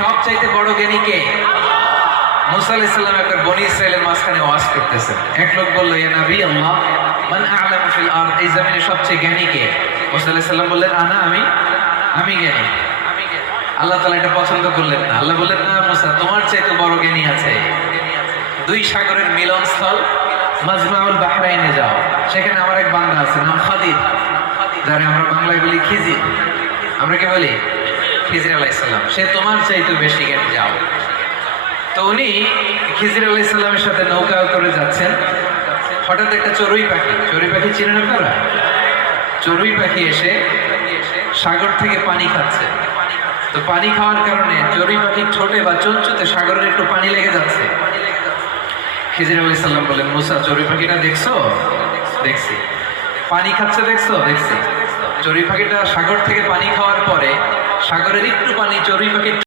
সবচাইতে বড় জ্ঞানী কে? মুসা আলাইহিস সালাম একবার বনি ইসরাইলের মাঝখানে ওয়াজ করতেছেন। এক লোক বলল, ইয়া নবী আল্লাহ, মান আ'লামু ফিল আরদ, এই জমিনে সবচেয়ে জ্ঞানী কে? মুসা আলাইহিস সালাম বললেন, আমি জ্ঞানী। আল্লাহ তাআলা এটা পছন্দ করলেন না। আল্লাহ বললেন, না মুসা, তোমার চাইতে বড় জ্ঞানী আছে। দুই সাগরের মিলনস্থল মাজমাউল বাহরাইনে যাও, সেখানে আমার এক বান্দা আছে, নাম খাদির, যারা আমরা বাংলায় বলি খিজির। আমরা কি বলি? খিজির আলাইহিস সালাম। সে তোমার চাইতে বেশি জ্ঞানী, যাও। তো উনি খিজির আলাইহিস সালামের সাথে নৌকা করে যাচ্ছেন। হঠাৎ একটা চড়ুই পাখি চিনেন আপনারা? চড়ুই পাখি এসে সাগর থেকে পানি খাচ্ছে। তো পানি খাওয়ার কারণে চড়ুই পাখির ঠোঁটে বা চঞ্চুতে সাগরের একটু পানি লেগে যাচ্ছে। খিজির আলাইহিস সালাম বলেন, মুসা, চড়ুই পাখিটা দেখছো? দেখছি। পানি খাচ্ছে দেখছো? দেখছি। চড়ুই পাখিটা সাগর থেকে পানি খাওয়ার পরে সাগরের একটু পানি চড়ুই পাখির